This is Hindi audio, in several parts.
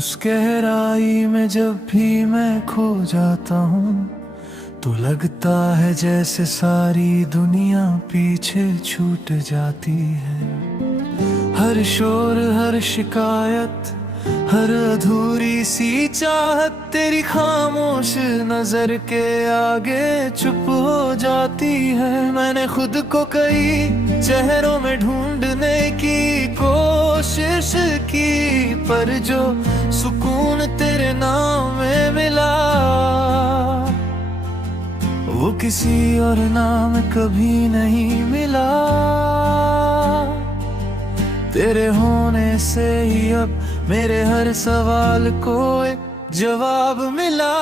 उस गहराई में जब भी मैं खो जाता हूँ तो लगता है जैसे सारी दुनिया पीछे छूट जाती है। हर शोर, हर शिकायत, हर अधूरी सी चाहत तेरी खामोश नजर के आगे चुप हो जाती है। मैंने खुद को कई चेहरों में ढूंढने की कोशिश की, पर जो सुकून तेरे नाम में मिला वो किसी और नाम कभी नहीं मिला। तेरे होने से ही अब मेरे हर सवाल को एक जवाब मिला।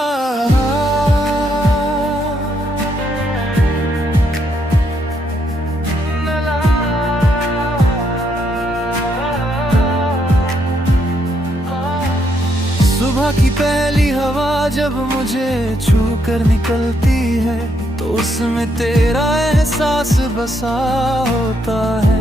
सुबह की पहली हवा जब मुझे छू कर निकलती है तो उसमें तेरा एहसास बसा होता है।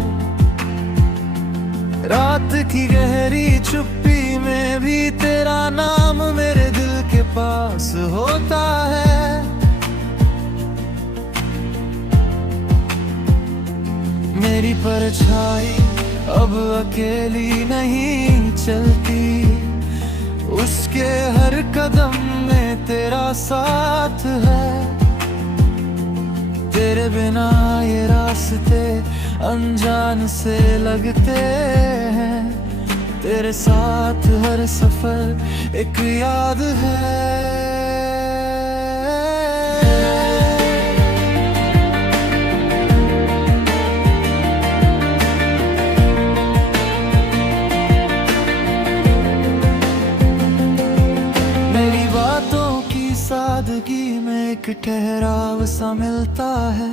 रात की गहरी चुप्पी में भी तेरा नाम मेरे दिल के पास होता है। मेरी परछाई अब अकेली नहीं चलती, उसके हर कदम में तेरा साथ है। तेरे बिना ये रास्ते अनजान से लगते हैं, तेरे साथ हर सफर एक याद है। सादगी में एक ठहराव सा मिलता है।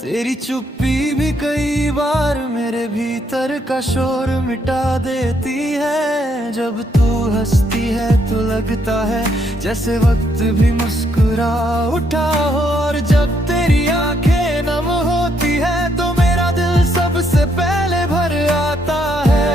तेरी चुप्पी भी कई बार मेरे भीतर का शोर मिटा देती है। जब तू हंसती है तो लगता है जैसे वक्त भी मुस्कुरा उठा हो, और जब तेरी आंखें नम होती है तो मेरा दिल सबसे पहले भर आता है।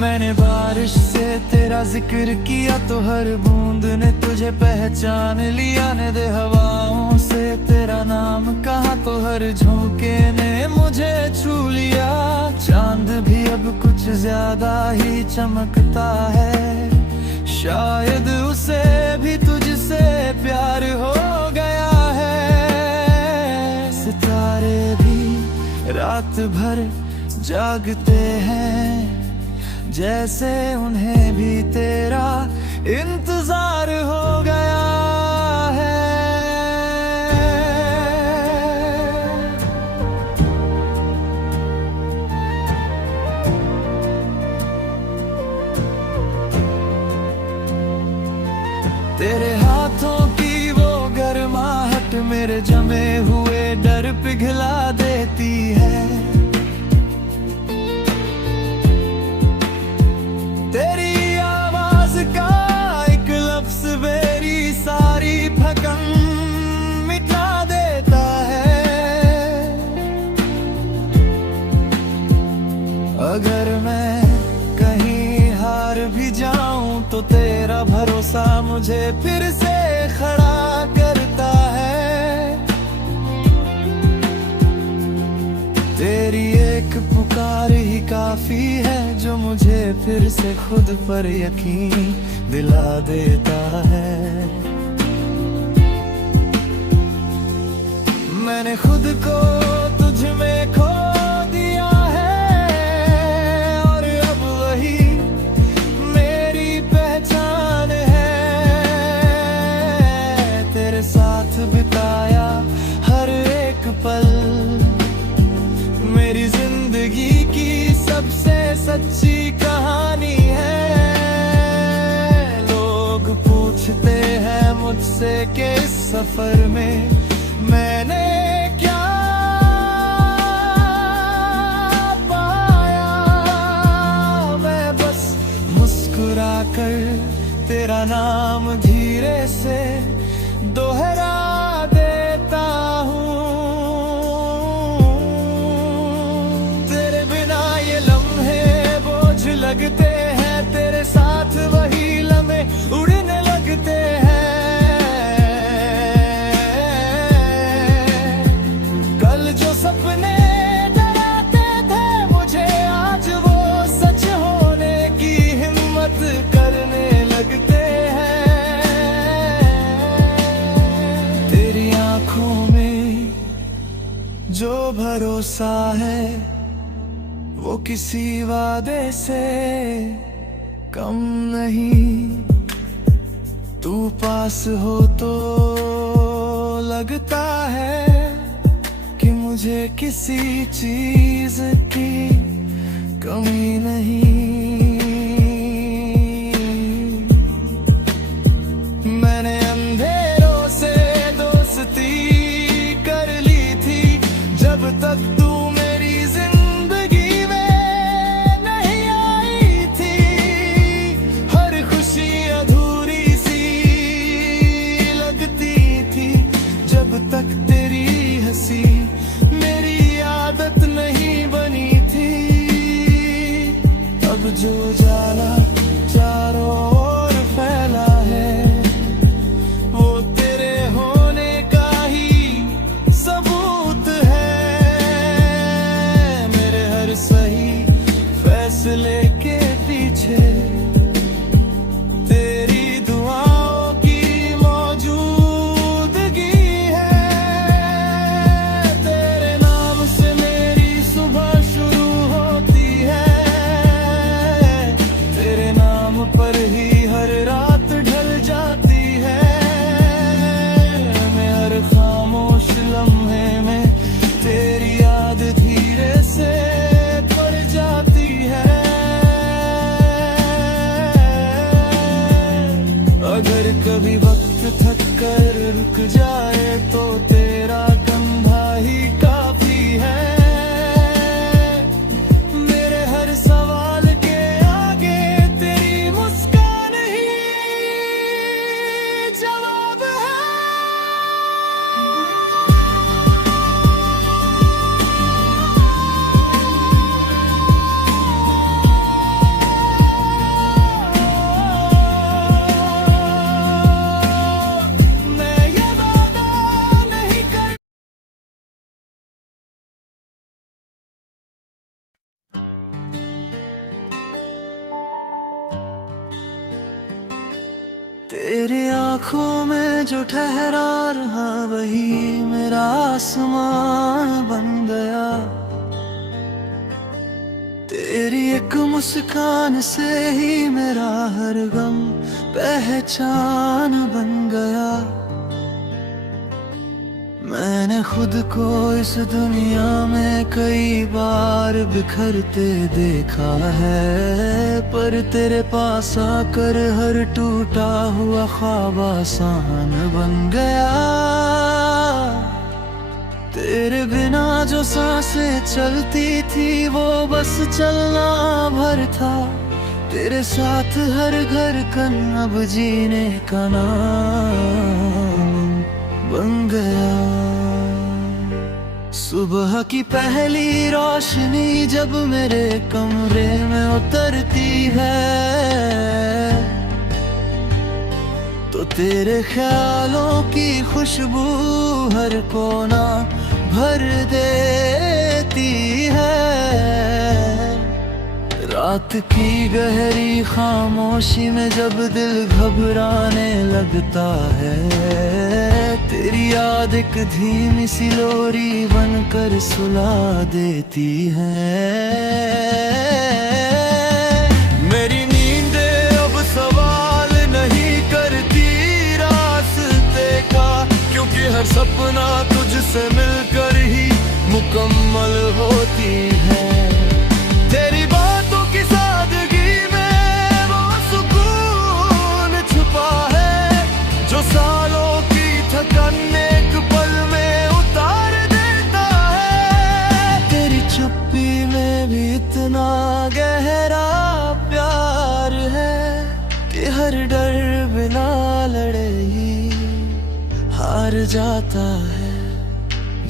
मैंने बारिश से तेरा जिक्र किया तो हर बूंद ने तुझे पहचान लिया। ने दे हवाओं से तेरा नाम कहा तो हर झोंके ने मुझे छू लिया। चांद भी अब कुछ ज्यादा ही चमकता है, शायद उसे भी तुझसे प्यार हो गया है। सितारे भी रात भर जागते हैं जैसे उन्हें भी तेरा इंतजार हो गया है। तेरे हाथों की वो गर्माहट मेरे जमे हुए डर पिघला देती है। तेरी आवाज का एक लफ्ज मेरी सारी थकन मिटा देता है। अगर मैं कहीं हार भी जाऊं तो तेरा भरोसा मुझे फिर से खड़ा करता है। तेरी एक पुकार ही काफी है जो मुझे फिर से खुद पर यकीन दिला देता है। मैंने खुद को तुझ में खो दिया है और अब वही मेरी पहचान है। तेरे साथ बिताया हर एक पल मेरी जिंदगी की सबसे सच्ची कहानी है। लोग पूछते हैं मुझसे कि इस सफर में मैंने क्या पाया। मैं बस मुस्कुरा कर तेरा नाम धीरे से दोहरा जो भरोसा है वो किसी वादे से कम नहीं। तू पास हो तो लगता है कि मुझे किसी चीज की कमी नहीं। मैंने अंधेरों से दोस्ती कर ली थी जब तक तू मेरी जिंदगी में नहीं आई थी। हर खुशी अधूरी सी लगती थी जब तक तेरी हंसी मेरी आदत नहीं बनी थी। अब जो जाला चारों ओर फैला है वो तेरे होने का ही सबूत है। मेरे हर सही फैसले के पीछे तेरी दुआओं की मौजूदगी है। तेरे नाम से मेरी सुबह शुरू होती है। तेरे नाम पर ही हर रात ढल जाती है। मैं हर खामोश लम्हे में तेरी याद धीरे से पड़ जाती है। अगर कभी वक्त थक कर रुक जाए तो तेरा कंधा ही काफी है। मेरे हर सवाल के आगे तेरी मुस्कान ही जवाब है। मैं ये वादा नहीं कर तेरी आंखों में जो ठहरा रहा वही मेरा आसमान बन गया। तेरी एक मुस्कान से ही मेरा हर गम पहचान बन गया। मैंने खुद को इस दुनिया में कई बार बिखरते देखा है, पर तेरे पास आकर हर टूटा हुआ ख्वाब आसान बन गया। तेरे बिना जो सांसें चलती थी वो बस चलना भर था। तेरे साथ हर धड़कन अब जीने का नाम बन गया। सुबह की पहली रोशनी जब मेरे कमरे में उतरती है तो तेरे ख्यालों की खुशबू हर कोना भर देती है। रात की गहरी खामोशी में जब दिल घबराने लगता है, तेरी याद एक धीमी सी लोरी बनकर सुला देती है। मेरी नींदें अब सवाल नहीं करती रास्ते का, क्योंकि हर सपना तुझसे मिलकर ही मुकम्मल होती है। तेरी बातों की सादगी में वो सुकून छुपा है जो सालों की थकन एक पल में उतार देता है। तेरी चुप्पी में भी इतना गहरा प्यार है कि हर डर बिना लड़े ही हार जाता है।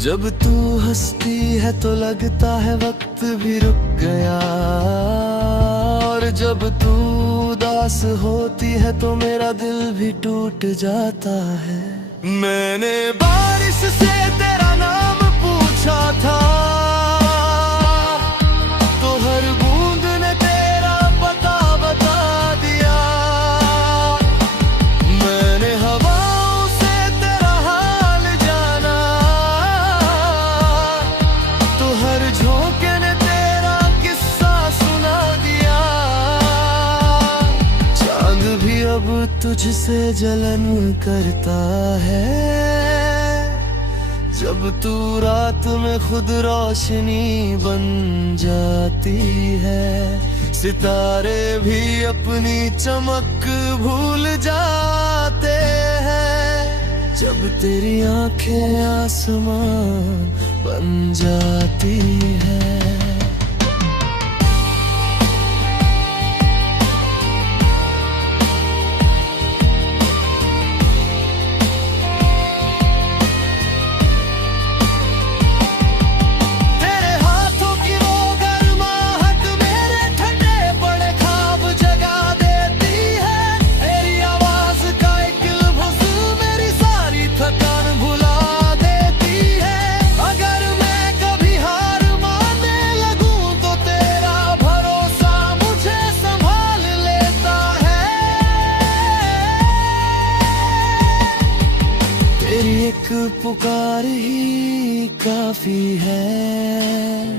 जब तू हंसती है तो लगता है वक्त भी रुक गया, और जब तू उदास होती है तो मेरा दिल भी टूट जाता है। मैंने बारिश से तेरा नाम पूछा था तो हर बूंद ने तेरा पता बता दिया। मैंने हवाओं से तेरा हाल जाना तुझसे जलन करता है जब तू रात में खुद रोशनी बन जाती है। सितारे भी अपनी चमक भूल जाते हैं जब तेरी आंखें आसमान बन जाती है। एक पुकार ही काफी है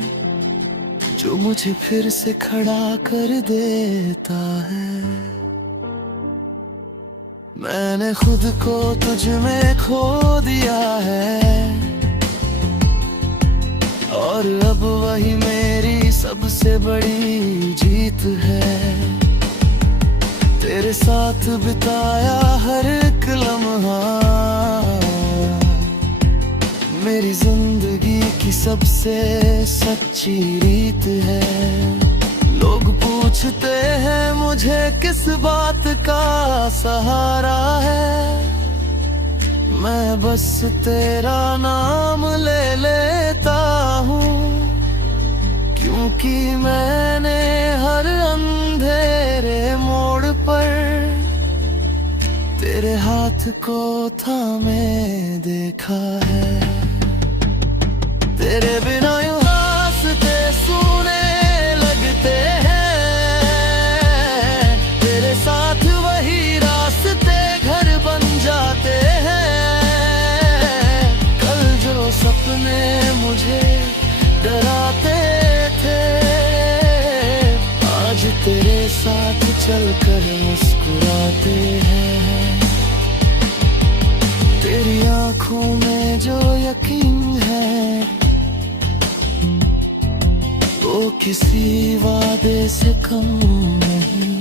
जो मुझे फिर से खड़ा कर देता है। मैंने खुद को तुझ में खो दिया है और अब वही मेरी सबसे बड़ी जीत है। तेरे साथ बिताया हर एक लम्हा मेरी जिंदगी की सबसे सच्ची रीत है। लोग पूछते हैं मुझे किस बात का सहारा है, मैं बस तेरा नाम ले लेता हूँ क्योंकि मैंने हर अंधेरे मोड़ पर तेरे हाथ को थामे देखा है। तेरे बिना यूं रास्ते सूने लगते हैं, तेरे साथ वही रास्ते घर बन जाते हैं। कल जो सपने मुझे डराते थे आज तेरे साथ चलकर मुस्कुराते हैं। तेरी आंखों में जो यकीन है वो किसी वादे से कम नहीं।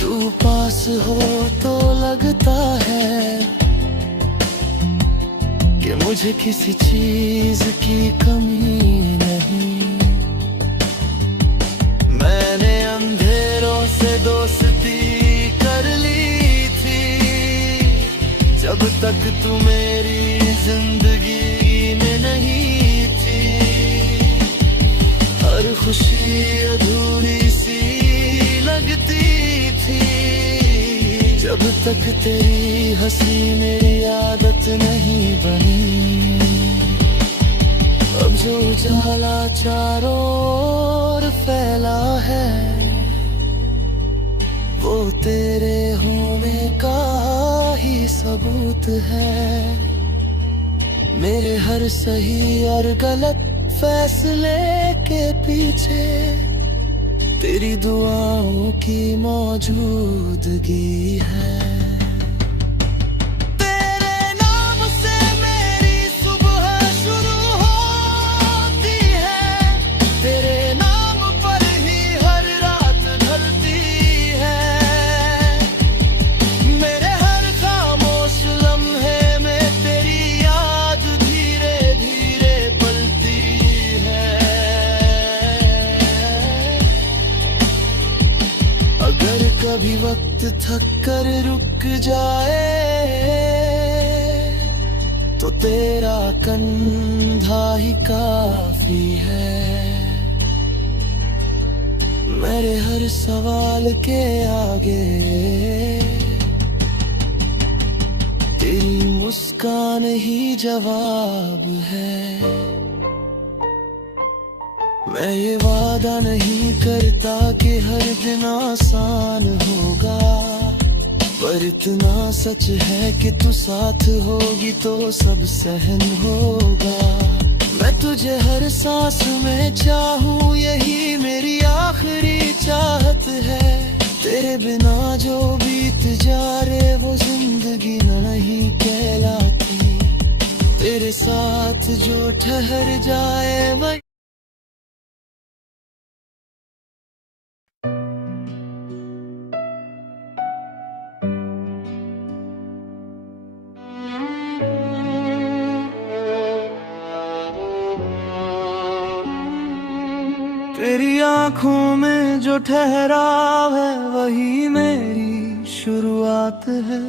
तू पास हो तो लगता है कि मुझे किसी चीज की कमी नहीं। मैंने अंधेरों से दोस्ती कर ली थी जब तक तू मेरी जिंदगी में नहीं। हर खुशी अधूरी सी लगती थी जब तक तेरी हंसी मेरी आदत नहीं बनी। अब जो उजाला चारों ओर फैला है वो तेरे होने का ही सबूत है। मेरे हर सही और गलत फैसले के पीछे तेरी दुआओं की मौजूदगी है। तेरे नाम से मेरी सुबह शुरू होती है, तेरे नाम पर ही हर रात ढलती है। मेरे हर खामोश लम्हे में तेरी याद धीरे धीरे पलती है। अगर कभी वक्त थक कर रुक जाए तो तेरा कंधा ही काफी है। मेरे हर सवाल के आगे तेरी मुस्कान ही जवाब है। मैं ये वादा नहीं करता कि हर दिन आसान होगा, पर इतना सच है कि तू साथ होगी तो सब सहन होगा। मैं तुझे हर सांस में चाहूँ यही मेरी आखिरी चाहत है। तेरे बिना जो बीत जा रे वो जिंदगी नहीं कहलाती। तेरे साथ जो ठहर जाए वही तेरी आंखों में जो ठहराव है वही मेरी शुरुआत है।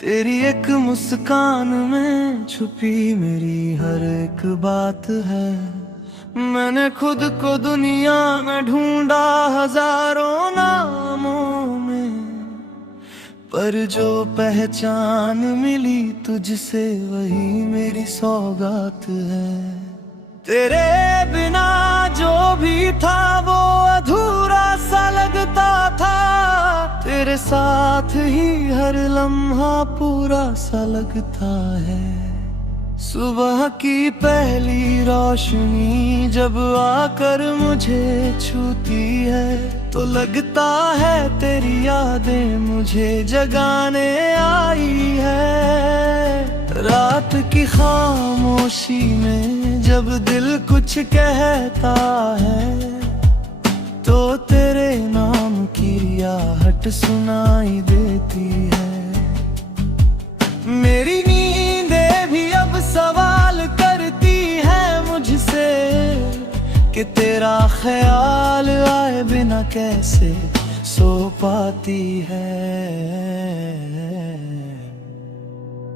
तेरी एक मुस्कान में छुपी मेरी हर एक बात है। मैंने खुद को दुनिया में ढूंढा हजारों नामों में, पर जो पहचान मिली तुझसे वही मेरी सौगात है। तेरे बिना जो भी था वो अधूरा सा लगता था। तेरे साथ ही हर लम्हा पूरा सा लगता है। सुबह की पहली रोशनी जब आकर मुझे छूती है तो लगता है तेरी यादें मुझे जगाने आई है। रात की खामोशी में जब दिल कुछ कहता है तो तेरे नाम की रियाहट सुनाई देती है। मेरी नींदें भी अब सवाल करती है मुझसे कि तेरा ख्याल आए बिना कैसे सो पाती है।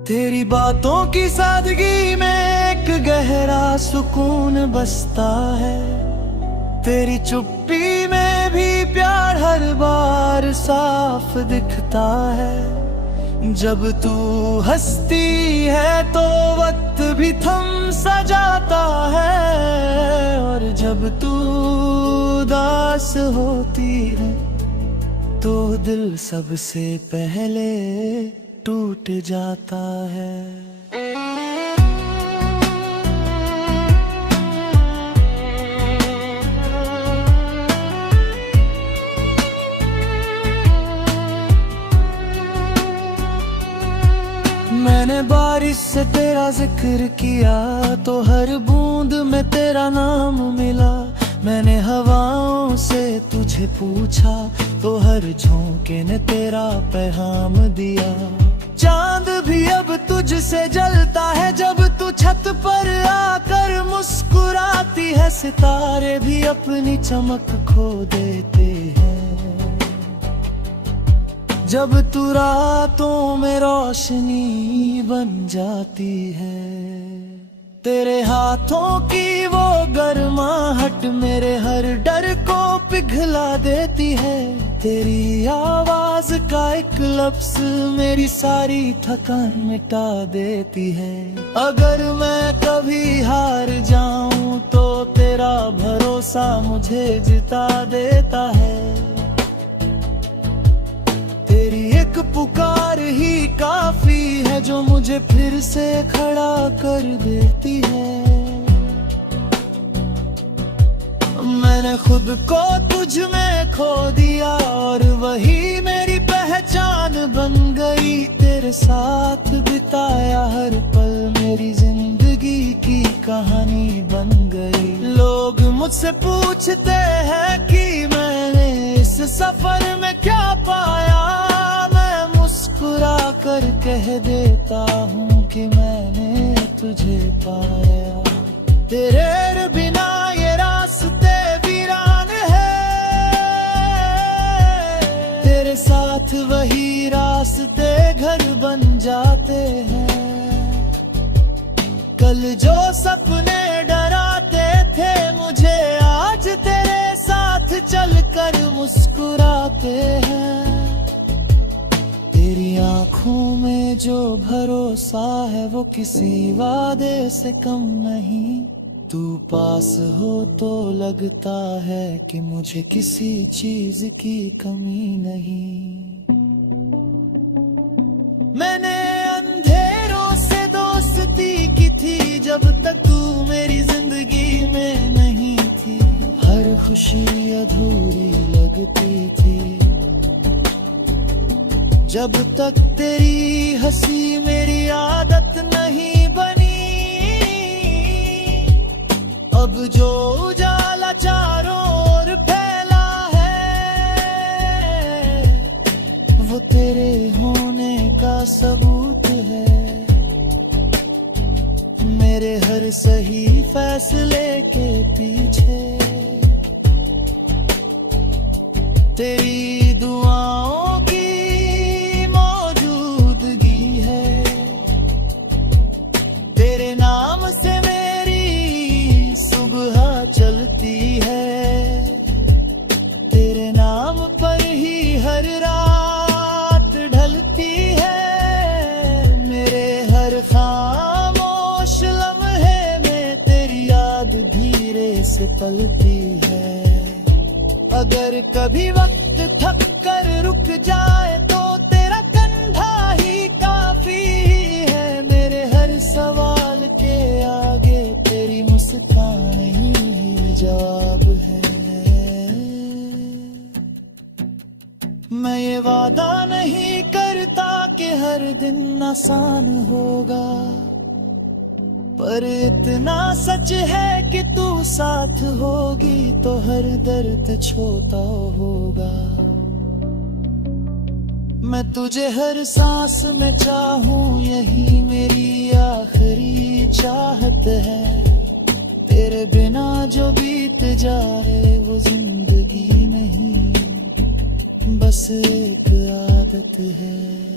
तेरी बातों की सादगी में एक गहरा सुकून बसता है। तेरी चुप्पी में भी प्यार हर बार साफ दिखता है। जब तू हंसती है तो वक्त भी थम सा जाता है, और जब तू उदास होती है तो दिल सबसे पहले टूट जाता है। मैंने बारिश से तेरा जिक्र किया तो हर बूंद में तेरा नाम मिला। मैंने हवाओं से तुझे पूछा तो हर झोंके ने तेरा पैगाम दिया। चांद भी अब तुझसे जलता है जब तू छत पर आकर मुस्कुराती है। सितारे भी अपनी चमक खो देते हैं जब तू रातों में रोशनी बन जाती है। तेरे हाथों की वो गर्माहट मेरे हर डर को पिघला देती है। तेरी आवाज का एक लफ्ज मेरी सारी थकान मिटा देती है। अगर मैं कभी हार जाऊं तो तेरा भरोसा मुझे जिता देता है। तेरी एक पुकार ही काफी है जो मुझे फिर से खड़ा कर देती है। मैंने खुद को तुझ में खो दिया और वही मेरी पहचान बन गई। तेरे साथ बिताया हर पल मेरी जिंदगी की कहानी बन गई। लोग मुझसे पूछते हैं कि मैंने इस सफर में क्या पाया। मैं मुस्कुरा कर कह देता हूँ कि मैंने तुझे पाया। तेरे बिना ये रास्ते वीरान है, तेरे साथ वही रास्ते घर बन जाते हैं। कल जो सपने डराते थे मुझे आज तेरे साथ चलकर मुस्कुराते हैं। तेरी आंखों में जो भरोसा है वो किसी वादे से कम नहीं। तू पास हो तो लगता है कि मुझे किसी चीज की कमी नहीं। मैंने अंधेरों से दोस्ती की थी जब तक तू मेरी जिंदगी में नहीं थी। हर खुशी अधूरी लगती थी जब तक तेरी हंसी मेरी आदत नहीं बनी, अब जो उजाला चारों ओर फैला है वो तेरे होने का सबूत है। मेरे हर सही फैसले के पीछे तेरी दुआओं की मौजूदगी है। तेरे नाम से मेरी सुबह चलती है, तेरे नाम पर ही हर रात ढलती है। मेरे हर खामोश लम्हे में तेरी याद धीरे से पलती है। अगर कभी वक्त थक कर रुक जाए तो तेरा कंधा ही काफी है। मेरे हर सवाल के आगे तेरी मुस्कान ही जवाब है। मैं ये वादा नहीं करता कि हर दिन आसान होगा, पर इतना सच है कि तू साथ होगी तो हर दर्द छोटा होगा। मैं तुझे हर सांस में चाहूं, यही मेरी आखिरी चाहत है। तेरे बिना जो बीत जाए वो जिंदगी नहीं, बस एक आदत है।